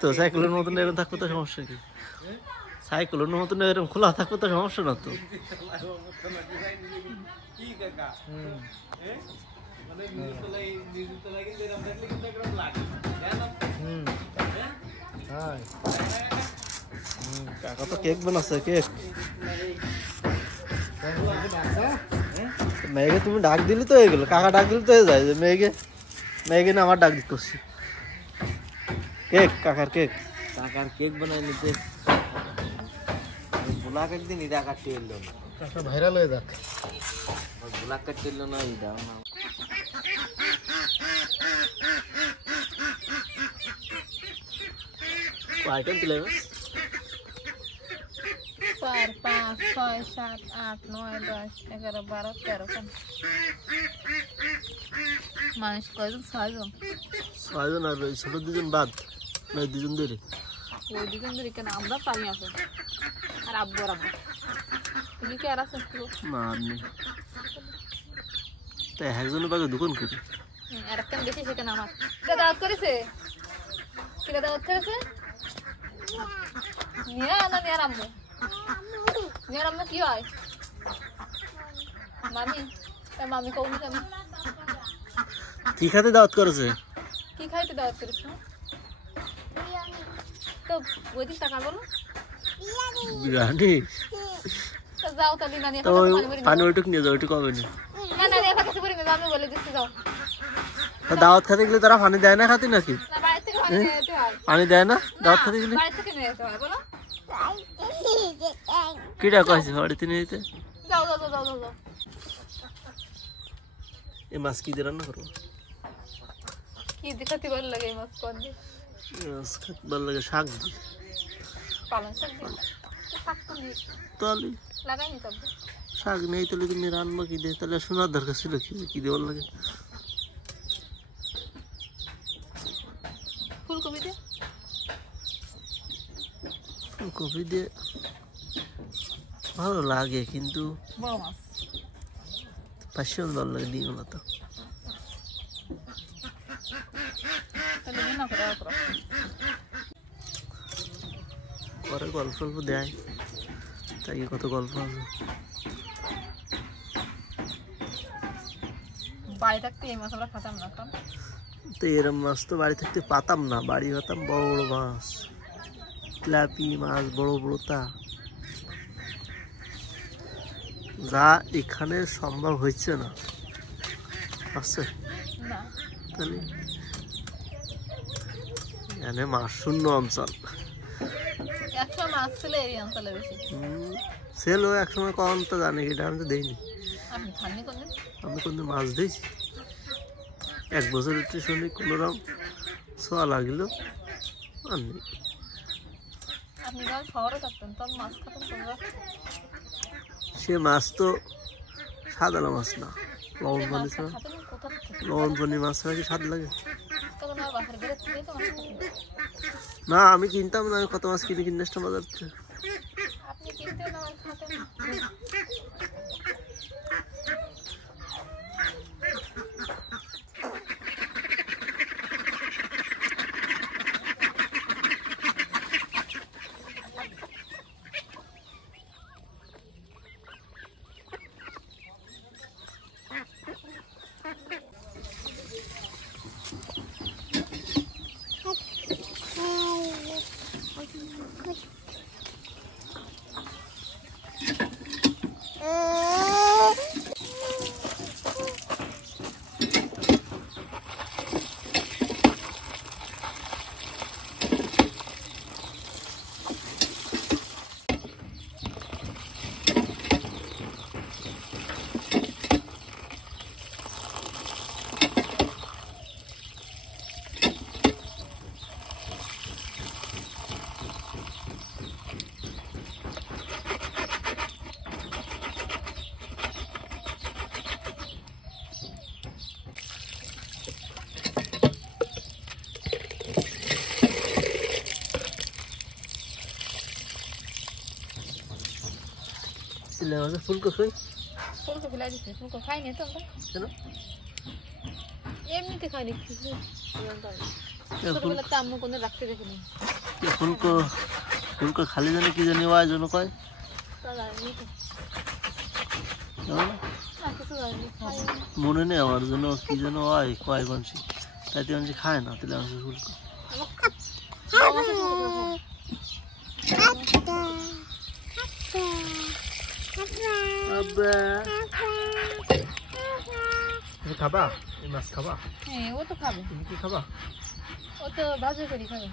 তো সাইকেলের মতন এরকম থাকবে তো সমস্যা কি? সাইকেলের মতন এরকম খোলা থাকবে তো সমস্যা না তো। কাকা তো কেক বানাচ্ছে, কেক মেয়েকে তুমি ডাক দিলি তো এগুলো, কাকা ডাক দিলি তো যায় যে মেয়েকে না আমার ডাক দিতে করছি। কেক কাকার কেক বানাই নিতে ব্লাক একদিন ইদা কাটতে এলো না, কাকা ভাইরাল হয়ে যাক, ব্লাক কাটতে এলো না ইদা না। আইটেম তুলে 4, 5, 6, 7, 8, 9, 10, 11, 12, 13 মানুষ কয়জন? 6 জন। আর ওই ছোট 2 জন বাদ, না 2 জন ধরে, ওই 2 জন ধরে কেন? আমরা পানি আছে আর আব্বু আর আম্মা, তুমি কি আর আছে? না আমি তাই একজনের বাগে দোকান করি। আর একটা দেখি সেখানে আমার কে দাওয়াত করেছে, কে দাওয়াত করেছে? নিয়া না নিয়ার আম্মু, নিয়ার আম্মু কি হয়? মামি, তার মামি কৌনি কেন? কি খাতে দাওয়াত করেছে? কি খাইতে দাওয়াত করেছে? তো বইটি টাকা বলো বিরিয়ানি। তো যাও তাহলে নানি তো পানি ওইটুক নিয়ে যাও, ওইটুক হবে না। না নানি একা কাছে পড়ে আমি বলে দিচ্ছি যাও। তো দাওয়াত খাতে গেলে তারা পানি দেয় না খাতি নাকি? না বাইরে থেকে পানি নিয়ে যেতে হয়। পানি দেয় না দাওয়াত খাতে গেলে? বাইরে থেকে নিয়ে যেতে হয় বলো। কিটা কইছে বাড়িতে নিয়ে যেতে? যাও যাও যাও যাও যাও। এই মাছ কি দিয়ে রান্না করবো? কি দেখাতে ভালো লাগে এই মাছ কোন দিয়ে? মাছ খেতে ভালো লাগে শাক দিয়ে। পালং শাক দিয়ে? শাক তো নেই তাহলে লাগাইনি তবে। শাক নেই তাহলে তুমি রান্না কি দিয়ে? তাহলে শোনার দরকার ছিল কি দিয়ে ভালো লাগে? ফুলকপি দিয়ে? ফুলকপি দিয়ে ভালো লাগে কিন্তু বড় মাছ পাশে ভালো লাগে ডিম না তো। তাহলে না করে করো। পরে গল্প দেয় তাই কত গল্প আছে। বাড়ি থাকতে এই মাছ আমরা খাতাম না, কারণ তো এরম মাছ তো বাড়ি থাকতে পাতাম না, বাড়ি পাতাম বড় বড় মাছ, তেলাপি মাছ বড় বড়, তা যা এখানে সম্ভব হচ্ছে না। আচ্ছা না তাহলে এখানে মাছ শূন্য অঞ্চল, একশো মাছ ছিল এই অঞ্চলে বেশি। সেল এক সময় কম তো জানি, এটা আমি তো দেইনি। আপনি খাননি কোনদিন? আমি কোনদিন মাছ দিয়েছি? 1 বছরের শুনি কোনোরকম ছোঁয়া লাগলো আননি। আপনি যখন শহরে থাকতেন তখন মাছ খাতেন তোমরা? সে মাছ তো সাদা মাছ না, লবণ পানি ছাড়া। লবণ পানি মাছ ছাড়া কি স্বাদ লাগে? না আমি কিনতাম না, আমি কত মাছ কিনে আসতাম বাজার থেকে। আপনি কিনতেন আর খাতেন। ফুলকপি ফুলকো ফেলাই দিচ্ছে ফুলকো খাইনি তো আমরা কেন এমনিতে খাইনি কিছু ছোটবেলাতে আম্মু কোনো রাখতে দেখিনি ফুলকো ফুলকো খালি জানি কি জানি ওই জন্য কয় তাহলে মনে নেই আমার জন্য কি যেন হয় কয় মানসি তাইতে মানসি খায় না তাহলে আমি ফুলকো খাবা এই মাছ খাবা হ্যাঁ ও তো খাবে তুমি কি খাবা ও তো ভাজি করে খাবে